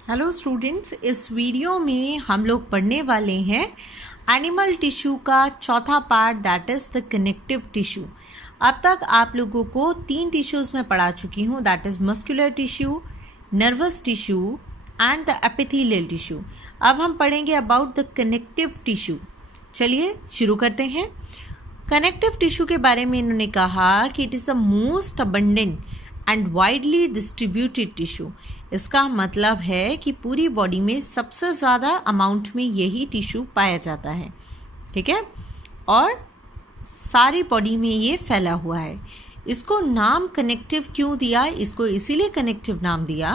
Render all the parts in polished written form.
Hello students, इस video में हम लोग पढ़ने वाले हैं एनिमल टिश्यू का चौथा part, that is the connective tissue. अब तक आप लोगों को 3 टिश्यूज़ में पढ़ा चुकी हूँ, that is muscular tissue, nervous tissue and the epithelial tissue. अब हम पढ़ेंगे अबाउट द कनेक्टिव टिश्यू। चलिए शुरू करते हैं। कनेक्टिव टिश्यू के बारे में इन्होंने कहा कि it is the most abundant and widely distributed tissue. इसका मतलब है कि पूरी बॉडी में सबसे ज़्यादा अमाउंट में यही टिश्यू पाया जाता है, ठीक है, और सारी बॉडी में ये फैला हुआ है। इसको नाम कनेक्टिव क्यों दिया? इसको इसीलिए कनेक्टिव नाम दिया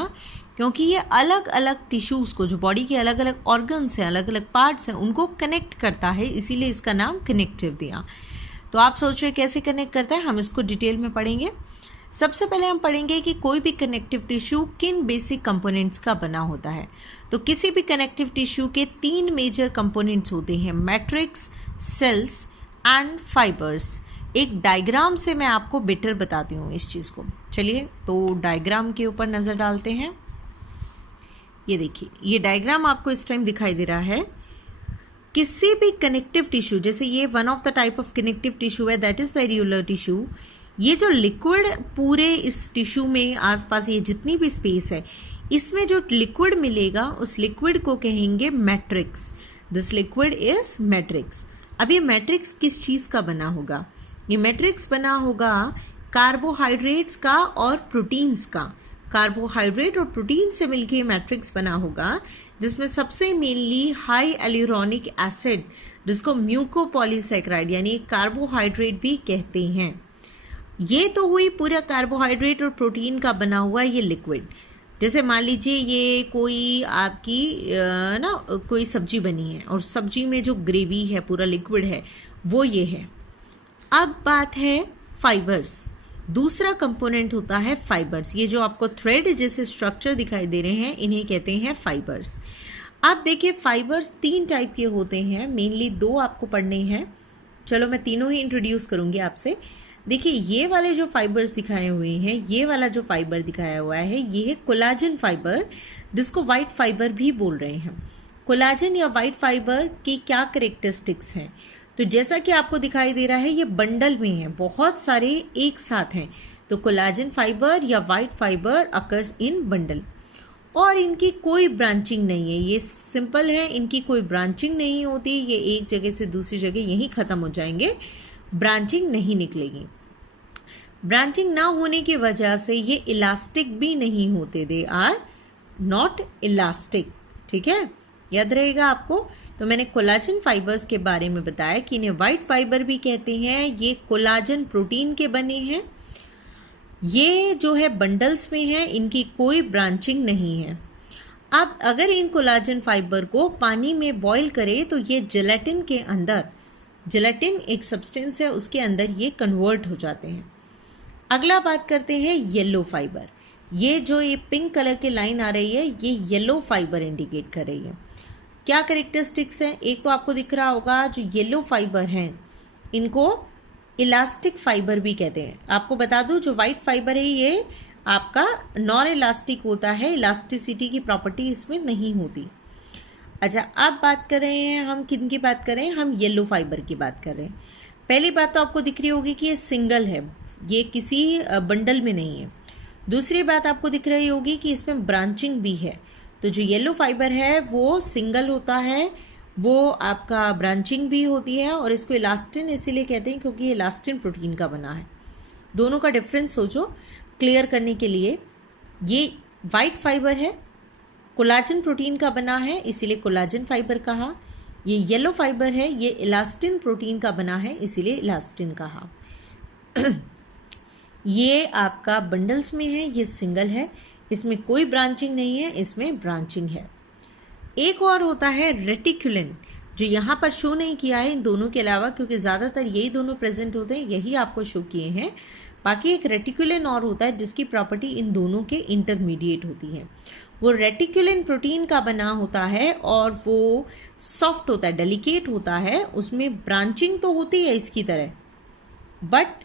क्योंकि ये अलग अलग टिश्यूज़ को, जो बॉडी के अलग अलग ऑर्गन्स हैं, अलग अलग पार्ट्स हैं, उनको कनेक्ट करता है, इसीलिए इसका नाम कनेक्टिव दिया। तो आप सोच रहे कैसे कनेक्ट करता है, हम इसको डिटेल में पढ़ेंगे। सबसे पहले हम पढ़ेंगे कि कोई भी कनेक्टिव टिश्यू किन बेसिक कंपोनेंट्स का बना होता है। तो किसी भी कनेक्टिव टिश्यू के 3 मेजर कंपोनेंट्स होते हैं, मैट्रिक्स, सेल्स एंड फाइबर्स। एक डायग्राम से मैं आपको बेटर बताती हूँ इस चीज़ को। चलिए तो डायग्राम के ऊपर नज़र डालते हैं। ये देखिए, ये डायग्राम आपको इस टाइम दिखाई दे रहा है। किसी भी कनेक्टिव टिश्यू, जैसे ये one of the type of connective tissue है, that is the areolar tissue. ये जो लिक्विड पूरे इस टिश्यू में आसपास ये जितनी भी स्पेस है, इसमें जो लिक्विड मिलेगा उस लिक्विड को कहेंगे matrix. This liquid is matrix. अब ये मैट्रिक्स किस चीज़ का बना होगा? ये मैट्रिक्स बना होगा कार्बोहाइड्रेट्स का और प्रोटीन्स का। कार्बोहाइड्रेट और प्रोटीन से मिलकर मैट्रिक्स बना होगा, जिसमें सबसे मेनली हाई एल्यूरोनिक एसिड, जिसको म्यूकोपॉलीसैकेराइड यानी कार्बोहाइड्रेट भी कहते हैं। ये तो हुई पूरा कार्बोहाइड्रेट और प्रोटीन का बना हुआ ये लिक्विड। जैसे मान लीजिए ये कोई आपकी कोई सब्जी बनी है और सब्जी में जो ग्रेवी है, पूरा लिक्विड है, वो ये है। अब बात है फाइबर्स। दूसरा कंपोनेंट होता है फाइबर्स। ये जो आपको थ्रेड जैसे स्ट्रक्चर दिखाई दे रहे हैं, इन्हें कहते हैं फाइबर्स। अब देखिए, फाइबर्स 3 टाइप के होते हैं, मेनली 2 आपको पढ़ने हैं। चलो मैं तीनों ही इंट्रोड्यूस करूंगी आपसे। देखिए, ये वाले जो फाइबर्स दिखाए हुए हैं, ये वाला जो फाइबर दिखाया हुआ है, ये है कोलाजन फाइबर, जिसको वाइट फाइबर भी बोल रहे हैं। कोलाजन या वाइट फाइबर की क्या कैरेक्टरिस्टिक्स हैं? तो जैसा कि आपको दिखाई दे रहा है, ये बंडल में है, बहुत सारे एक साथ हैं। तो कोलाजन फाइबर या white fibre occurs in bundle, और इनकी कोई ब्रांचिंग नहीं है। ये सिंपल है, इनकी कोई ब्रांचिंग नहीं होती। ये एक जगह से दूसरी जगह यहीं खत्म हो जाएंगे, ब्रांचिंग नहीं निकलेगी। ब्रांचिंग ना होने की वजह से ये इलास्टिक भी नहीं होते, दे आर नॉट इलास्टिक, ठीक है, याद रहेगा आपको। तो मैंने कोलाजन फाइबर्स के बारे में बताया कि इन्हें वाइट फाइबर भी कहते हैं। ये कोलाजन प्रोटीन के बने हैं। ये जो है बंडल्स में है, इनकी कोई ब्रांचिंग नहीं है। अब अगर इन कोलाजन फाइबर को पानी में बॉईल करें तो ये जेलेटिन के अंदर, जेलेटिन एक सब्सटेंस है, उसके अंदर ये कन्वर्ट हो जाते हैं। अगला बात करते हैं येलो फाइबर। ये जो ये पिंक कलर की लाइन आ रही है, ये येलो फाइबर इंडिकेट कर रही है। क्या कैरेक्टरिस्टिक्स हैं? एक तो आपको दिख रहा होगा, जो येलो फाइबर हैं इनको इलास्टिक फाइबर भी कहते हैं। आपको बता दूं, जो वाइट फाइबर है ये आपका नॉन इलास्टिक होता है, इलास्टिसिटी की प्रॉपर्टी इसमें नहीं होती। अच्छा, अब बात कर रहे हैं हम किन की बात कर रहे हैं? हम येलो फाइबर की बात कर रहे हैं। पहली बात तो आपको दिख रही होगी कि ये सिंगल है, ये किसी बंडल में नहीं है। दूसरी बात आपको दिख रही होगी कि इसमें ब्रांचिंग भी है। तो जो येलो फाइबर है वो सिंगल होता है, वो आपका ब्रांचिंग भी होती है, और इसको इलास्टिन इसीलिए कहते हैं क्योंकि ये इलास्टिन प्रोटीन का बना है। दोनों का डिफरेंस सोचो क्लियर करने के लिए। ये वाइट फाइबर है, कोलाजन प्रोटीन का बना है, इसीलिए कोलाजन फाइबर कहा। ये येलो फाइबर है, ये इलास्टिन प्रोटीन का बना है, इसीलिए इलास्टिन कहा। ये आपका बंडल्स में है, ये सिंगल है, इसमें कोई ब्रांचिंग नहीं है, इसमें ब्रांचिंग है। एक और होता है रेटिकुलिन, जो यहाँ पर शो नहीं किया है इन दोनों के अलावा, क्योंकि ज़्यादातर यही दोनों प्रेजेंट होते हैं, यही आपको शो किए हैं। बाकी एक रेटिकुलिन और होता है जिसकी प्रॉपर्टी इन दोनों के इंटरमीडिएट होती है। वो रेटिकुलिन प्रोटीन का बना होता है और वो सॉफ्ट होता है, डेलिकेट होता है, उसमें ब्रांचिंग तो होती है इसकी तरह, बट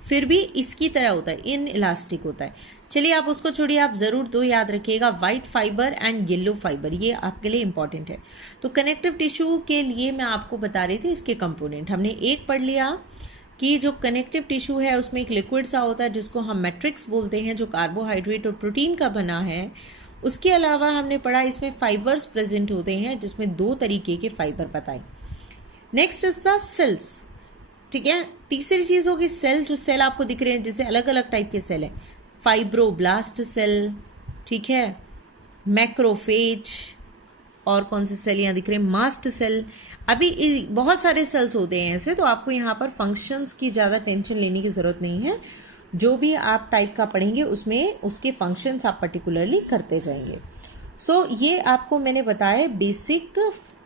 फिर भी इसकी तरह होता है, इन इलास्टिक होता है। चलिए आप उसको छोड़िए, आप ज़रूर दो याद रखिएगा, white fibre and yellow fibre, ये आपके लिए इंपॉर्टेंट है। तो कनेक्टिव टिश्यू के लिए मैं आपको बता रही थी इसके कंपोनेंट। हमने एक पढ़ लिया कि जो कनेक्टिव टिश्यू है उसमें एक लिक्विड सा होता है जिसको हम मैट्रिक्स बोलते हैं, जो कार्बोहाइड्रेट और प्रोटीन का बना है। उसके अलावा हमने पढ़ा इसमें फाइबर्स प्रेजेंट होते हैं, जिसमें 2 तरीके के फाइबर बताए। नेक्स्ट इज द सेल्स, ठीक है। तीसरी चीज़ होगी सेल, जो सेल आपको दिख रहे हैं जैसे अलग अलग टाइप के सेल है, फाइब्रोब्लास्ट सेल, ठीक है, मैक्रोफेज, और कौन से सेल यहाँ दिख रहे हैं, मास्ट सेल। अभी बहुत सारे सेल्स होते हैं ऐसे, तो आपको यहाँ पर फंक्शंस की ज़्यादा टेंशन लेने की ज़रूरत नहीं है। जो भी आप टाइप का पढ़ेंगे उसमें उसके फंक्शंस आप पर्टिकुलरली करते जाएंगे। सो ये आपको मैंने बताया बेसिक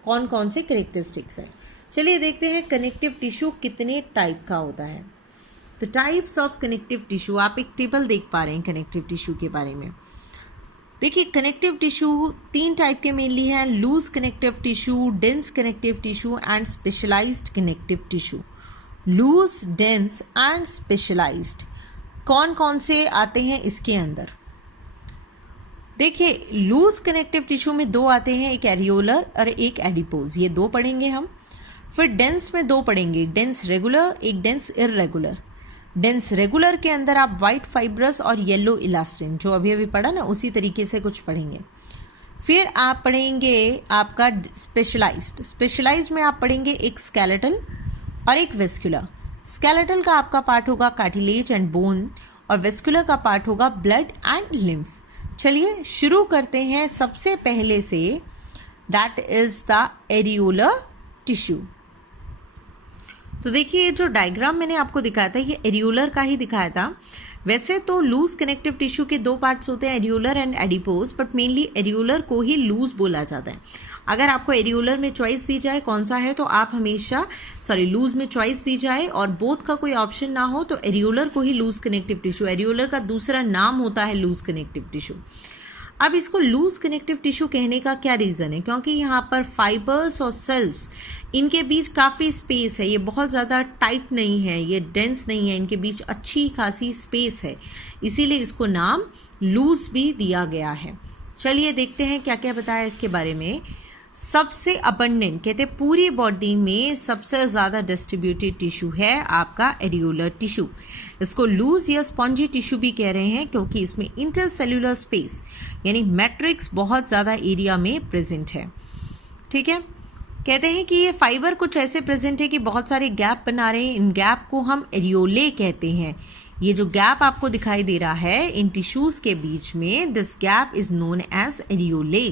कौन कौन से कैरेक्टरिस्टिक्स हैं। चलिए देखते हैं कनेक्टिव टिश्यू कितने टाइप का होता है। The types of connective tissue, आप एक टेबल देख पा रहे हैं कनेक्टिव टिश्यू के बारे में। देखिए कनेक्टिव टिश्यू 3 टाइप के मेनली हैं, loose connective tissue, dense connective tissue and specialised connective tissue. Loose, dense and specialised कौन कौन से आते हैं इसके अंदर? देखिए लूज कनेक्टिव टिश्यू में 2 आते हैं, एक एरियोलर और एक एडिपोज, ये 2 पढ़ेंगे हम। फिर डेंस में 2 पढ़ेंगे, एक डेंस रेगुलर, एक डेंस इररेगुलर। डेंस रेगुलर के अंदर आप वाइट फाइब्रस और येलो इलास्टिन, जो अभी अभी पढ़ा ना उसी तरीके से कुछ पढ़ेंगे। फिर आप पढ़ेंगे आपका स्पेशलाइज्ड। स्पेशलाइज्ड में आप पढ़ेंगे एक स्केलेटल और एक वेस्कुलर। स्केलेटल का आपका पार्ट होगा कार्टिलेज एंड बोन, और वेस्कुलर का पार्ट होगा ब्लड एंड लिम्फ। चलिए शुरू करते हैं सबसे पहले से, that is the areolar tissue. तो देखिए जो डायग्राम मैंने आपको दिखाया था ये एरियोलर का ही दिखाया था। वैसे तो लूज कनेक्टिव टिश्यू के 2 पार्ट्स होते हैं, areolar and adipose, but mainly areolar को ही लूज बोला जाता है। अगर आपको एरियोलर में चॉइस दी जाए कौन सा है, तो आप हमेशा लूज में चॉइस दी जाए और बोथ का कोई ऑप्शन ना हो तो एरियोलर को ही लूज कनेक्टिव टिश्यू, एरियोलर का दूसरा नाम होता है लूज कनेक्टिव टिश्यू। अब इसको लूज कनेक्टिव टिश्यू कहने का क्या रीज़न है? क्योंकि यहाँ पर फाइबर्स और सेल्स, इनके बीच काफ़ी स्पेस है, ये बहुत ज़्यादा टाइट नहीं है, ये डेंस नहीं है, इनके बीच अच्छी खासी स्पेस है, इसीलिए इसको नाम लूज भी दिया गया है। चलिए देखते हैं क्या क्या बताया इसके बारे में। सबसे अबंडेंट, कहते हैं पूरी बॉडी में सबसे ज़्यादा डिस्ट्रीब्यूटेड टिश्यू है आपका एरियोलर टिश्यू। इसको लूज या स्पॉन्जी टिश्यू भी कह रहे हैं क्योंकि इसमें इंटरसेल्यूलर स्पेस यानी मैट्रिक्स बहुत ज़्यादा एरिया में प्रेजेंट है, ठीक है। कहते हैं कि ये फाइबर कुछ ऐसे प्रेजेंट है कि बहुत सारे गैप बना रहे हैं, इन गैप को हम एरियोले कहते हैं। ये जो गैप आपको दिखाई दे रहा है इन टिश्यूज के बीच में, this gap is known as areolae.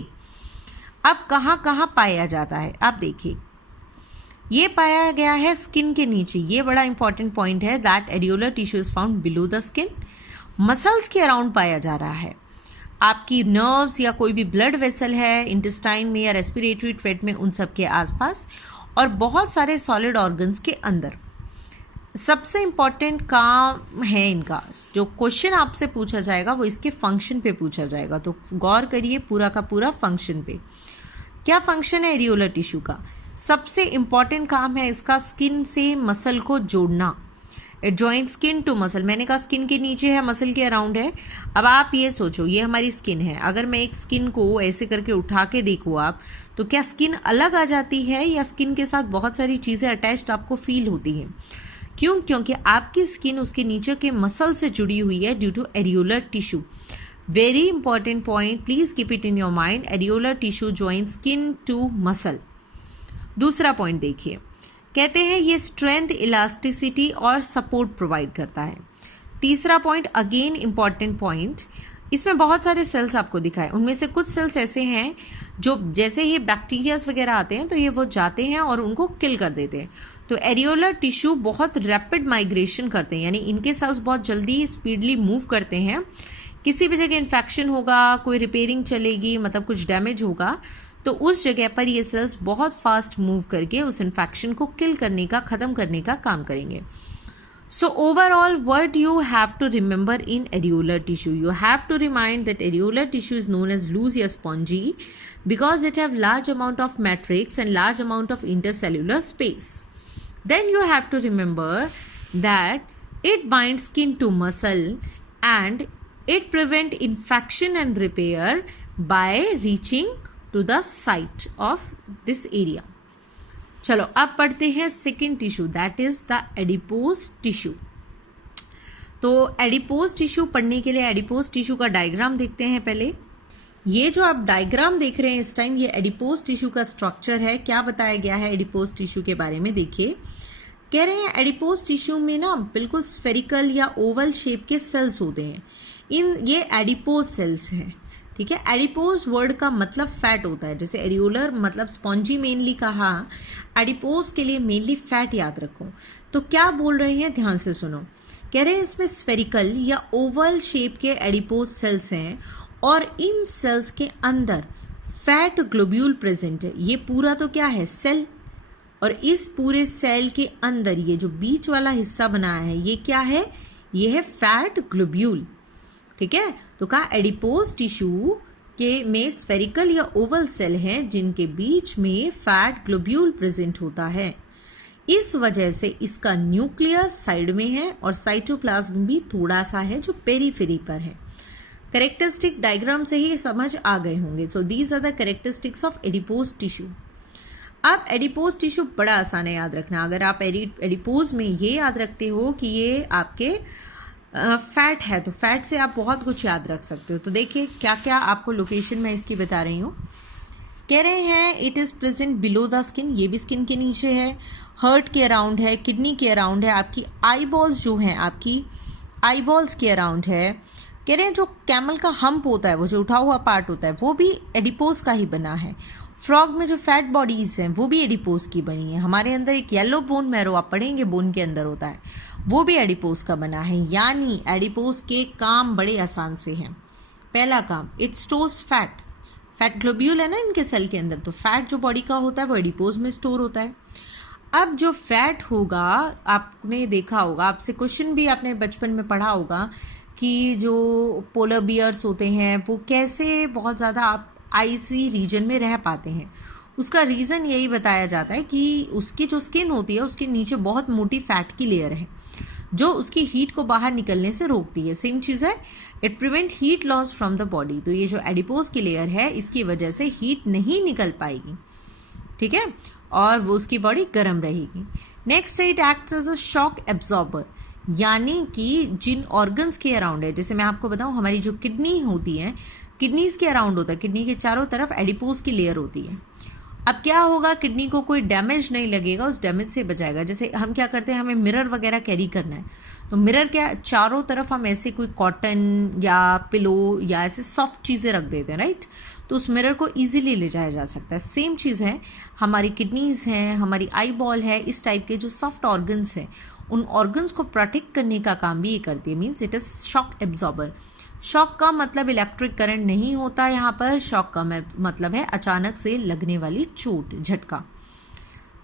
अब कहाँ कहाँ पाया जाता है आप देखिए, ये पाया गया है स्किन के नीचे, ये बड़ा इंपॉर्टेंट पॉइंट है, that areolar tissue is found below the skin. Muscles के अराउंड पाया जा रहा है, आपकी नर्व्स या कोई भी ब्लड वेसल है इंटेस्टाइन में या रेस्पिरेटरी ट्रैक्ट में, उन सब के आसपास, और बहुत सारे सॉलिड ऑर्गन्स के अंदर। सबसे इंपॉर्टेंट काम है इनका, जो क्वेश्चन आपसे पूछा जाएगा वो इसके फंक्शन पे पूछा जाएगा, तो गौर करिए पूरा का पूरा फंक्शन पे। क्या फंक्शन है एरियोलर टिश्यू का? सबसे इंपॉर्टेंट काम है इसका स्किन से मसल को जोड़ना, जॉइंट स्किन टू मसल। मैंने कहा स्किन के नीचे है, मसल के अराउंड है। अब आप ये सोचो, ये हमारी स्किन है, अगर मैं एक स्किन को ऐसे करके उठा के देखूँ आप, तो क्या स्किन अलग आ जाती है या स्किन के साथ बहुत सारी चीज़ें अटैच्ड आपको फील होती हैं? क्यों? क्योंकि आपकी स्किन उसके नीचे के मसल से जुड़ी हुई है due to areolar tissue. Very important point, please keep it in your mind, areolar tissue joint skin to muscle. दूसरा पॉइंट देखिए, कहते हैं ये स्ट्रेंथ, इलास्टिसिटी और सपोर्ट प्रोवाइड करता है। तीसरा पॉइंट अगेन इंपॉर्टेंट पॉइंट, इसमें बहुत सारे सेल्स आपको दिखाए, उनमें से कुछ सेल्स ऐसे हैं जो जैसे ही बैक्टीरियाज वगैरह आते हैं तो ये वो जाते हैं और उनको किल कर देते हैं। तो एरियोलर टिश्यू बहुत रैपिड माइग्रेशन करते हैं, यानी इनके सेल्स बहुत जल्दी स्पीडली मूव करते हैं। किसी भी जगह इन्फेक्शन होगा, कोई रिपेयरिंग चलेगी, मतलब कुछ डैमेज होगा, तो उस जगह पर ये सेल्स बहुत फास्ट मूव करके उस इन्फेक्शन को किल करने का, खत्म करने का काम करेंगे। So overall, what you have to remember in areolar tissue? You have to remind that areolar tissue is known as loose or spongy because it have large amount of matrix and large amount of intercellular space. Then you have to remember that It binds skin to muscle and it prevent infection and repair by reaching to the site of this area. चलो अब पढ़ते हैं second tissue, that is the adipose tissue. तो adipose tissue पढ़ने के लिए adipose tissue का diagram देखते हैं पहले। ये जो आप डायग्राम देख रहे हैं इस टाइम, ये एडिपोज टिश्यू का स्ट्रक्चर है। क्या बताया गया है एडिपोज टिश्यू के बारे में, देखिए कह रहे हैं एडिपोज टिश्यू में ना बिल्कुल स्फेरिकल या ओवल शेप के सेल्स होते हैं। ये एडिपोज सेल्स हैं, ठीक है। एडिपोज वर्ड का मतलब फैट होता है, जैसे एरियोलर मतलब स्पॉन्जी मेनली कहा, एडिपोज के लिए मेनली फैट याद रखो। तो क्या बोल रहे हैं, ध्यान से सुनो। कह रहे हैं इसमें स्फेरिकल या ओवल शेप के एडिपोज सेल्स हैं और इन सेल्स के अंदर फैट ग्लोब्यूल प्रेजेंट है। ये पूरा तो क्या है, सेल, और इस पूरे सेल के अंदर ये जो बीच वाला हिस्सा बनाया है ये क्या है, ये है फैट ग्लोब्यूल, ठीक है। तो कहा एडिपोज टिश्यू के में स्फेरिकल या ओवल सेल हैं जिनके बीच में फैट ग्लोब्यूल प्रेजेंट होता है। इस वजह से इसका न्यूक्लियस साइड में है और साइटोप्लाज्म भी थोड़ा सा है जो पेरीफेरी पर है। कैरेक्टरिस्टिक डायग्राम से ही समझ आ गए होंगे। So these are the characteristics of adipose tissue. अब एडिपोज टिश्यू बड़ा आसान है याद रखना। अगर आप एडिपोज में ये याद रखते हो कि ये आपके फैट है, तो फैट से आप बहुत कुछ याद रख सकते हो। तो देखिए क्या क्या आपको लोकेशन मैं इसकी बता रही हूँ। कह रहे हैं it is present below the skin, ये भी स्किन के नीचे है, हर्ट के अराउंड है, किडनी के अराउंड है, आपकी आई बॉल्स जो हैं आपकी आई बॉल्स के अराउंड है। कह रहे हैं जो कैमल का हम्प होता है, वो जो उठा हुआ पार्ट होता है, वो भी एडिपोज का ही बना है। फ्रॉग में जो फैट बॉडीज हैं वो भी एडिपोज की बनी है। हमारे अंदर एक येलो बोन मैरो आप पढ़ेंगे बोन के अंदर होता है, वो भी एडिपोज का बना है। यानी एडिपोज के काम बड़े आसान से हैं। पहला काम, it stores fat, fat globule है ना इनके सेल के अंदर, तो फैट जो बॉडी का होता है वो एडिपोज में स्टोर होता है। अब जो फैट होगा, आपने देखा होगा, आपसे क्वेश्चन भी आपने बचपन में पढ़ा होगा कि जो पोलर बियर्स होते हैं वो कैसे बहुत ज़्यादा आप आइसी रीजन में रह पाते हैं। उसका रीज़न यही बताया जाता है कि उसकी जो स्किन होती है उसके नीचे बहुत मोटी फैट की लेयर है जो उसकी हीट को बाहर निकलने से रोकती है। सेम चीज़ है, it prevent heat loss from the body. तो ये जो एडिपोज की लेयर है इसकी वजह से हीट नहीं निकल पाएगी, ठीक है, और वो उसकी बॉडी गर्म रहेगी। Next, it acts as a shock absorber, यानी कि जिन ऑर्गन्स के अराउंड है, जैसे मैं आपको बताऊं हमारी जो किडनी होती है, किडनीज के अराउंड होता है, किडनी के चारों तरफ एडिपोज की लेयर होती है। अब क्या होगा, किडनी को कोई डैमेज नहीं लगेगा, उस डैमेज से बचाएगा। जैसे हम क्या करते हैं, हमें मिरर वगैरह कैरी करना है, तो मिरर क्या चारों तरफ हम ऐसे कोई कॉटन या पिलो या ऐसे सॉफ्ट चीज़ें रख देते हैं, राइट, तो उस मिरर को इजीली ले जाया जा सकता है। सेम चीज़ है, हमारी किडनीज हैं, हमारी आई बॉल है, इस टाइप के जो सॉफ्ट ऑर्गन्स हैं उन ऑर्गन्स को प्रोटेक्ट करने का काम भी ये करती है। Means it is shock absorber. Shock का मतलब इलेक्ट्रिक करंट नहीं होता यहाँ पर, शॉक का मतलब है अचानक से लगने वाली चोट, झटका।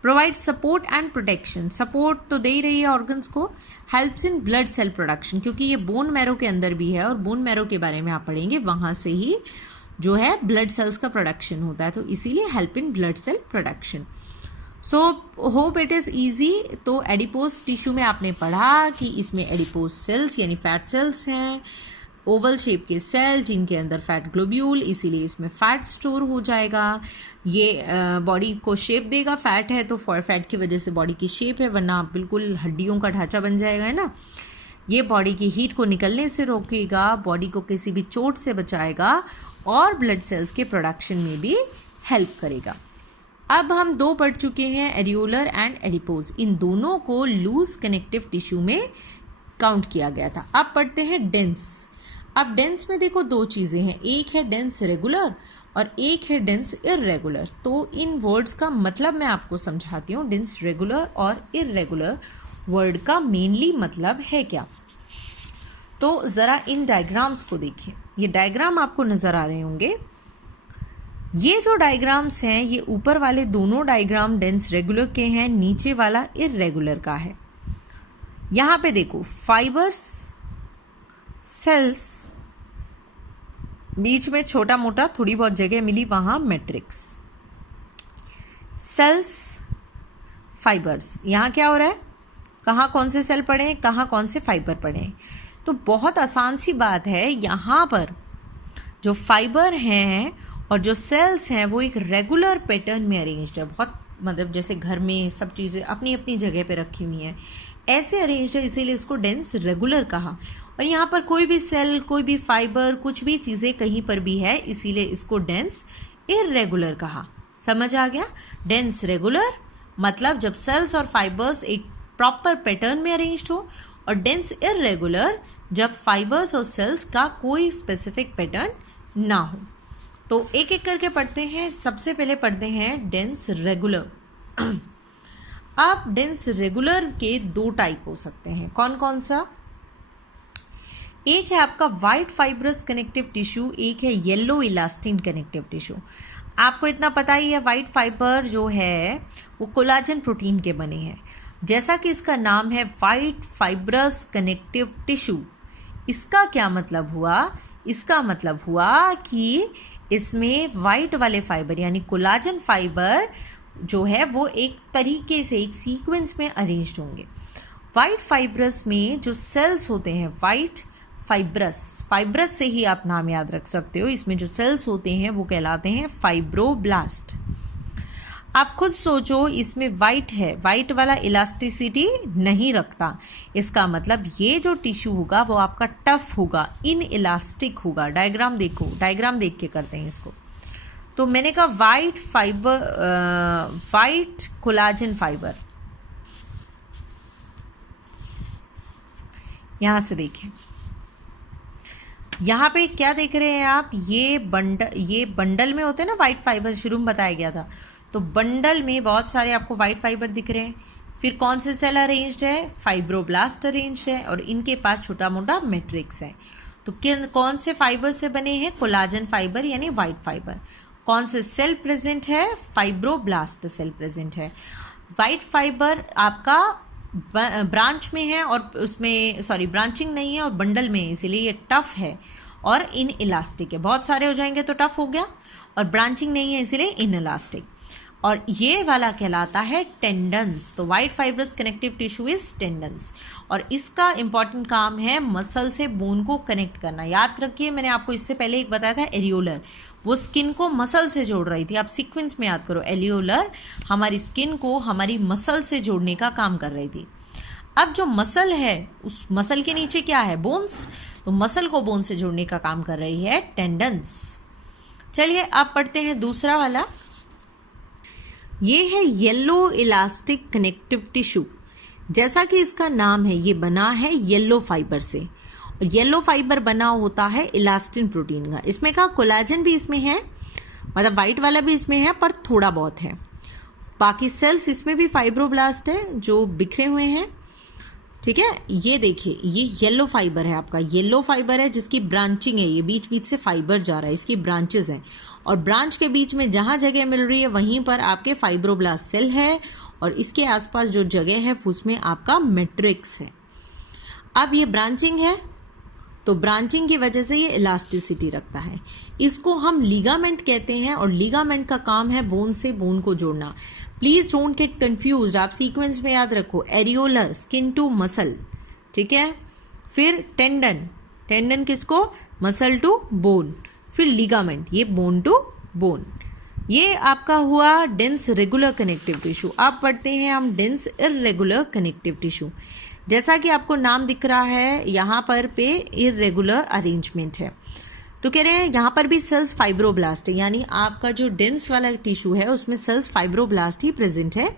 Provide support and protection, support तो दे ही रही है ऑर्गन्स को। Helps in blood cell production, क्योंकि ये बोन मैरो के अंदर भी है और बोन मैरो के बारे में आप पढ़ेंगे, वहाँ से ही जो है ब्लड सेल्स का प्रोडक्शन होता है, तो इसीलिए help in blood cell production. So hope it is easy. तो एडिपोज टिश्यू में आपने पढ़ा कि इसमें एडिपोज सेल्स यानी फैट सेल्स हैं, ओवल शेप के सेल जिनके अंदर फैट ग्लोब्यूल, इसीलिए इसमें फैट स्टोर हो जाएगा। ये बॉडी को शेप देगा, फैट है तो फैट की वजह से बॉडी की शेप है, वरना बिल्कुल हड्डियों का ढांचा बन जाएगा, है ना। ये बॉडी की हीट को निकलने से रोकेगा, बॉडी को किसी भी चोट से बचाएगा और ब्लड सेल्स के प्रोडक्शन में भी हेल्प करेगा। अब हम दो पढ़ चुके हैं, एरियोलर एंड एडिपोज। इन दोनों को लूज कनेक्टिव टिश्यू में काउंट किया गया था। अब पढ़ते हैं डेंस। अब डेंस में देखो दो चीज़ें हैं, एक है डेंस रेगुलर और एक है डेंस इररेगुलर। तो इन वर्ड्स का मतलब मैं आपको समझाती हूँ। डेंस रेगुलर और इररेगुलर वर्ड का मेनली मतलब है क्या, तो ज़रा इन डायग्राम्स को देखिए। ये डायग्राम आपको नज़र आ रहे होंगे। ये जो डायग्राम्स हैं, ये ऊपर वाले दोनों डायग्राम डेंस रेगुलर के हैं, नीचे वाला इररेगुलर का है। यहाँ पे देखो फाइबर्स, सेल्स, बीच में छोटा मोटा थोड़ी बहुत जगह मिली, वहाँ मैट्रिक्स। सेल्स, फाइबर्स, यहाँ क्या हो रहा है, कहाँ कौन से सेल पड़े, कहाँ कौन से फाइबर पड़े। तो बहुत आसान सी बात है, यहाँ पर जो फाइबर हैं और जो सेल्स हैं वो एक रेगुलर पैटर्न में अरेंज्ड है। बहुत मतलब जैसे घर में सब चीज़ें अपनी अपनी जगह पे रखी हुई हैं, ऐसे अरेंज्ड है, इसीलिए इसको डेंस रेगुलर कहा। और यहाँ पर कोई भी सेल, कोई भी फाइबर, कुछ भी चीज़ें कहीं पर भी है, इसीलिए इसको डेंस इर्रेगुलर कहा। समझ आ गया? डेंस रेगुलर मतलब जब सेल्स और फाइबर्स एक प्रॉपर पैटर्न में अरेंज्ड हो, और डेंस इर्रेगुलर जब फाइबर्स और सेल्स का कोई स्पेसिफिक पैटर्न ना हो। तो एक एक करके पढ़ते हैं। सबसे पहले पढ़ते हैं डेंस रेगुलर। अब डेंस रेगुलर के दो टाइप हो सकते हैं। कौन कौन सा? एक है आपका वाइट फाइब्रस कनेक्टिव टिश्यू, एक है येलो इलास्टिन कनेक्टिव टिश्यू। आपको इतना पता ही है, वाइट फाइबर जो है वो कोलाजन प्रोटीन के बने हैं। जैसा कि इसका नाम है वाइट फाइब्रस कनेक्टिव टिश्यू, इसका क्या मतलब हुआ? इसका मतलब हुआ कि इसमें वाइट वाले फाइबर यानी कोलाजन फाइबर जो है वो एक तरीके से एक सीक्वेंस में अरेंज्ड होंगे। वाइट फाइब्रस में जो सेल्स होते हैं, वाइट फाइब्रस से ही आप नाम याद रख सकते हो, इसमें जो सेल्स होते हैं वो कहलाते हैं फाइब्रोब्लास्ट। आप खुद सोचो, इसमें वाइट है, वाइट वाला इलास्टिसिटी नहीं रखता, इसका मतलब ये जो टिश्यू होगा वो आपका टफ होगा, इन इलास्टिक होगा। डायग्राम देखो, डायग्राम देख के करते हैं इसको। तो मैंने कहा white fibre, white collagen fibre, यहां से देखें, यहाँ पे क्या देख रहे हैं आप? ये बंडल में होते हैं ना वाइट फाइबर, शुरू में बताया गया था। तो बंडल में बहुत सारे आपको वाइट फाइबर दिख रहे हैं। फिर कौन से सेल अरेंज्ड है? फाइब्रोब्लास्ट अरेंज्ड है, और इनके पास छोटा मोटा मैट्रिक्स है। तो कौन से फाइबर से बने हैं? कोलाजन फाइबर यानी वाइट फाइबर। कौन से सेल प्रेजेंट है? फाइब्रोब्लास्ट सेल प्रेजेंट है। वाइट फाइबर आपका ब्रांच में है और उसमें ब्रांचिंग नहीं है और बंडल में है, इसीलिए ये टफ है और इन इलास्टिक है। बहुत सारे हो जाएंगे तो टफ हो गया, और ब्रांचिंग नहीं है इसीलिए इन इलास्टिक। और ये वाला कहलाता है टेंडन्स। तो white fibrous connective tissue is tendons, और इसका इंपॉर्टेंट काम है मसल से बोन को कनेक्ट करना। याद रखिए, मैंने आपको इससे पहले एक बताया था एरियोलर, वो स्किन को मसल से जोड़ रही थी। आप सीक्वेंस में याद करो, एलियोलर हमारी स्किन को हमारी मसल से जोड़ने का काम कर रही थी। अब जो मसल है, उस मसल के नीचे क्या है? बोन्स। तो मसल को बोन से जोड़ने का काम कर रही है टेंडन्स। चलिए अब पढ़ते हैं दूसरा वाला। ये है येलो इलास्टिक कनेक्टिव टिश्यू। जैसा कि इसका नाम है, ये बना है येलो फाइबर से, और येलो फाइबर बना होता है इलास्टिन प्रोटीन का। इसमें का कोलाजन भी इसमें है, मतलब वाइट वाला भी इसमें है पर थोड़ा बहुत है। बाकी सेल्स इसमें भी फाइब्रोब्लास्ट है जो बिखरे हुए हैं। ठीक है, ये देखिए, ये येलो फाइबर है आपका, येलो फाइबर है जिसकी ब्रांचिंग है, ये बीच बीच से फाइबर जा रहा है, इसकी ब्रांचेस हैं, और ब्रांच के बीच में जहां जगह मिल रही है वहीं पर आपके फाइब्रोब्लास्ट सेल है, और इसके आसपास जो जगह है उसमें आपका मैट्रिक्स है। अब ये ब्रांचिंग है, तो ब्रांचिंग की वजह से ये इलास्टिसिटी रखता है। इसको हम लीगामेंट कहते हैं, और लीगामेंट का काम है बोन से बोन को जोड़ना। प्लीज डोंट गेट कंफ्यूज, आप सीक्वेंस में याद रखो, एरियोलर स्किन टू मसल, ठीक है, फिर टेंडन, टेंडन किसको? मसल टू बोन, फिर लीगामेंट, ये बोन टू बोन। ये आपका हुआ डेंस रेगुलर कनेक्टिव टिश्यू। अब पढ़ते हैं हम डेंस इर्रेगुलर कनेक्टिव टिश्यू। जैसा कि आपको नाम दिख रहा है, यहाँ पर पे इर्रेगुलर अरेंजमेंट है, तो कह रहे हैं यहाँ पर भी सेल्स फाइब्रोब्लास्ट है, यानी आपका जो डेंस वाला टिश्यू है उसमें सेल्स फाइब्रोब्लास्ट ही प्रेजेंट है,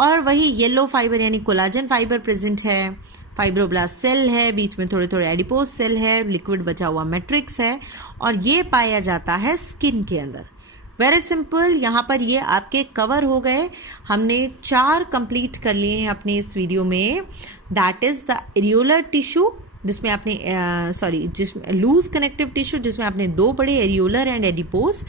और वही येलो फाइबर यानी कोलाजन फाइबर प्रेजेंट है, फाइब्रोब्लास्ट सेल है, बीच में थोड़े थोड़े एडिपोज सेल है, लिक्विड बचा हुआ मैट्रिक्स है, और ये पाया जाता है स्किन के अंदर। वेरी सिंपल, यहाँ पर ये आपके कवर हो गए। हमने 4 कंप्लीट कर लिए हैं अपने इस वीडियो में। That is the areolar tissue, जिसमें आपने जिसमें लूज कनेक्टिव टिश्यू, जिसमें आपने 2 पढ़े, एरियोलर एंड एडिपोज।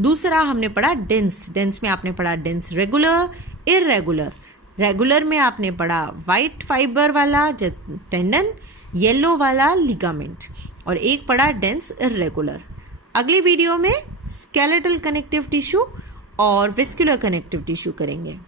दूसरा हमने पढ़ा डेंस, डेंस में आपने पढ़ा डेंस रेगुलर, इर्रेगुलर। रेगुलर में आपने पढ़ा वाइट फाइबर वाला टेंडन, येलो वाला लिगामेंट, और एक पढ़ा डेंस इर्रेगुलर। अगली वीडियो में स्केलेटल कनेक्टिव टिश्यू और वेस्कुलर कनेक्टिव टिश्यू करेंगे।